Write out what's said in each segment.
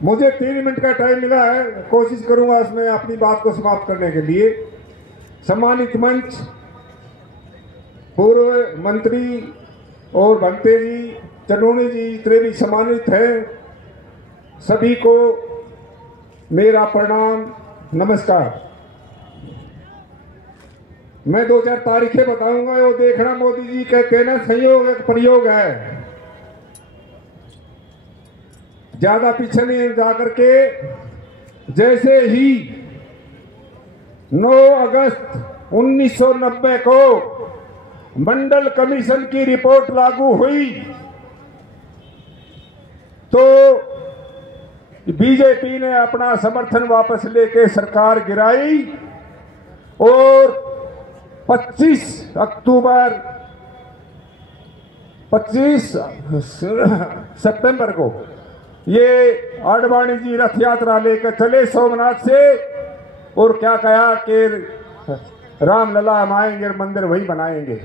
मुझे 3 मिनट का टाइम मिला है, कोशिश करूंगा उसमें अपनी बात को समाप्त करने के लिए। सम्मानित मंच, पूर्व मंत्री और भंते जी, चनोनी जी, जितने भी सम्मानित हैं, सभी को मेरा प्रणाम, नमस्कार। मैं 2-4 तारीखें बताऊंगा, वो देखना। मोदी जी कहते हैं ना, संयोग एक प्रयोग है। ज्यादा पीछे नहीं जाकर के, जैसे ही 9 अगस्त 1990 को मंडल कमीशन की रिपोर्ट लागू हुई तो बीजेपी ने अपना समर्थन वापस लेके सरकार गिराई और 25 सितंबर को ये आडवाणी जी रथ यात्रा लेकर चले सोमनाथ से, और क्या कहा कि रामलला हम आएंगे, मंदिर वही बनाएंगे।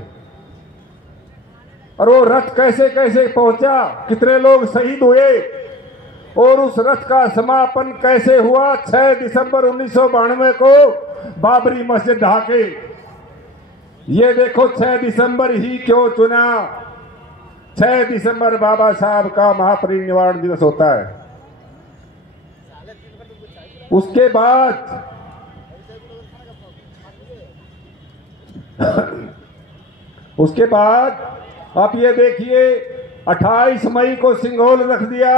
और वो रथ कैसे कैसे पहुंचा, कितने लोग शहीद हुए, और उस रथ का समापन कैसे हुआ 6 दिसंबर 1992 को बाबरी मस्जिद ढाके। ये देखो 6 दिसंबर ही क्यों चुना। 6 दिसंबर बाबा साहब का महापरिनिर्वाण दिवस होता है। उसके बाद आप ये देखिए 28 मई को सिंघोल रख दिया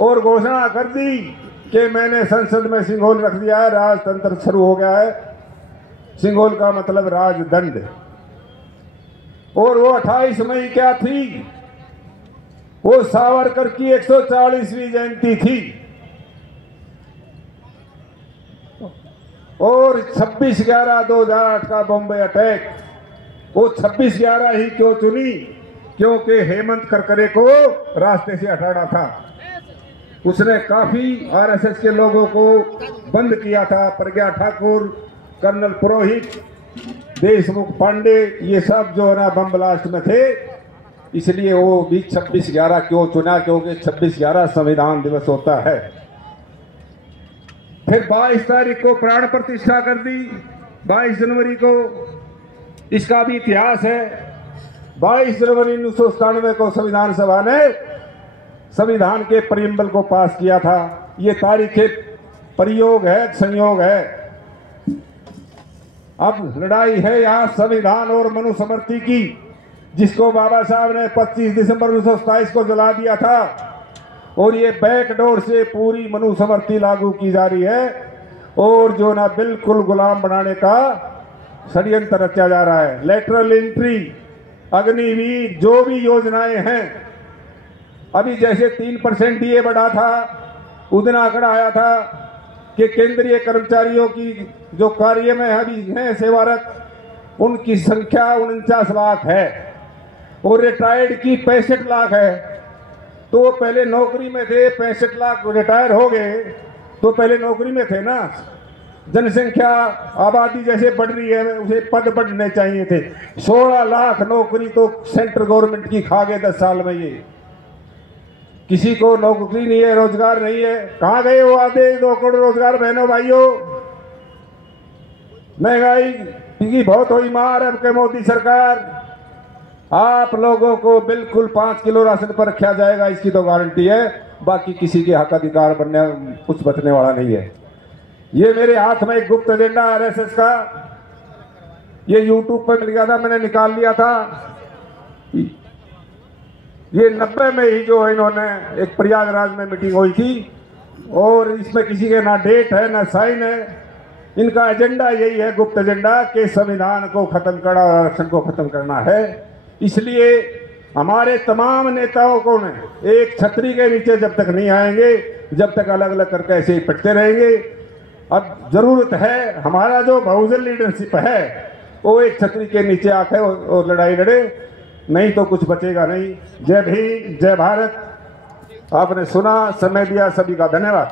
और घोषणा कर दी कि मैंने संसद में सिंघोल रख दिया है, राजतंत्र शुरू हो गया है। सिंघोल का मतलब राजदंड। और वो 28 मई क्या थी? वो सावरकर की 140वीं जयंती थी। और 26/11/2008 का बॉम्बे अटैक, वो 26/11 ही क्यों चुनी? क्योंकि हेमंत करकरे को रास्ते से हटाना था। उसने काफी आरएसएस के लोगों को बंद किया था। प्रज्ञा ठाकुर, कर्नल पुरोहित, देशमुख, पांडे, ये सब जो है ना बम ब्लास्ट में थे। इसलिए वो भी 26/11 क्यों चुना? क्योंकि 26/11 संविधान दिवस होता है। फिर 22 तारीख को प्राण प्रतिष्ठा कर दी, 22 जनवरी को। इसका भी इतिहास है। 22 जनवरी 1997 को संविधान सभा ने संविधान के प्रियम्बल को पास किया था। ये तारीखें प्रयोग है, संयोग है। अब लड़ाई है यहाँ संविधान और मनुस्मृति की, जिसको बाबा साहब ने 25 दिसंबर 1927 को जला दिया था। और ये बैकडोर से पूरी मनुस्मृति लागू की जा रही है, और जो ना बिल्कुल गुलाम बनाने का षड्यंत्र रचा जा रहा है। लेटरल एंट्री, अग्निवीर, जो भी योजनाएं हैं। अभी जैसे 3% डीए बढ़ा था, उस दिन आंकड़ा आया था कि केंद्रीय कर्मचारियों की जो कार्य में अभी हैं सेवारत, उनकी संख्या 49 लाख है और रिटायर्ड की 65 लाख है। तो वो पहले नौकरी में थे, 65 लाख रिटायर हो गए, तो पहले नौकरी में थे ना। जनसंख्या, आबादी जैसे बढ़ रही है, उसे पद बढ़ने चाहिए थे। 16 लाख नौकरी तो सेंट्रल गवर्नमेंट की खा गए 10 साल में। ये किसी को नौकरी नहीं है, रोजगार नहीं है। कहाँ गए वो आधे 2 करोड़ रोजगार? बहनों भाइयों, महंगाई की बहुत हुई मार अब के मोदी सरकार। आप लोगों को बिल्कुल 5 किलो राशन पर रखा जाएगा, इसकी तो गारंटी है। बाकी किसी के हक अधिकार बनने कुछ बचने वाला नहीं है। ये मेरे हाथ में एक गुप्त एजेंडा आरएसएस का, ये यूट्यूब पर मिल गया था, मैंने निकाल लिया था। ये 90 में ही जो है इन्होंने एक प्रयागराज में मीटिंग हुई थी, और इसमें किसी के ना डेट है ना साइन है। इनका एजेंडा यही है, गुप्त एजेंडा, कि संविधान को खत्म करना और आरक्षण को खत्म करना है। इसलिए हमारे तमाम नेताओं को ने एक छतरी के नीचे जब तक नहीं आएंगे, जब तक अलग अलग करके ऐसे ही पिटते रहेंगे। अब जरूरत है, हमारा जो बहुजन लीडरशिप है वो एक छतरी के नीचे आके और लड़ाई लड़े, नहीं तो कुछ बचेगा नहीं। जय भीम, जय भारत। आपने सुना, समय दिया, सभी का धन्यवाद।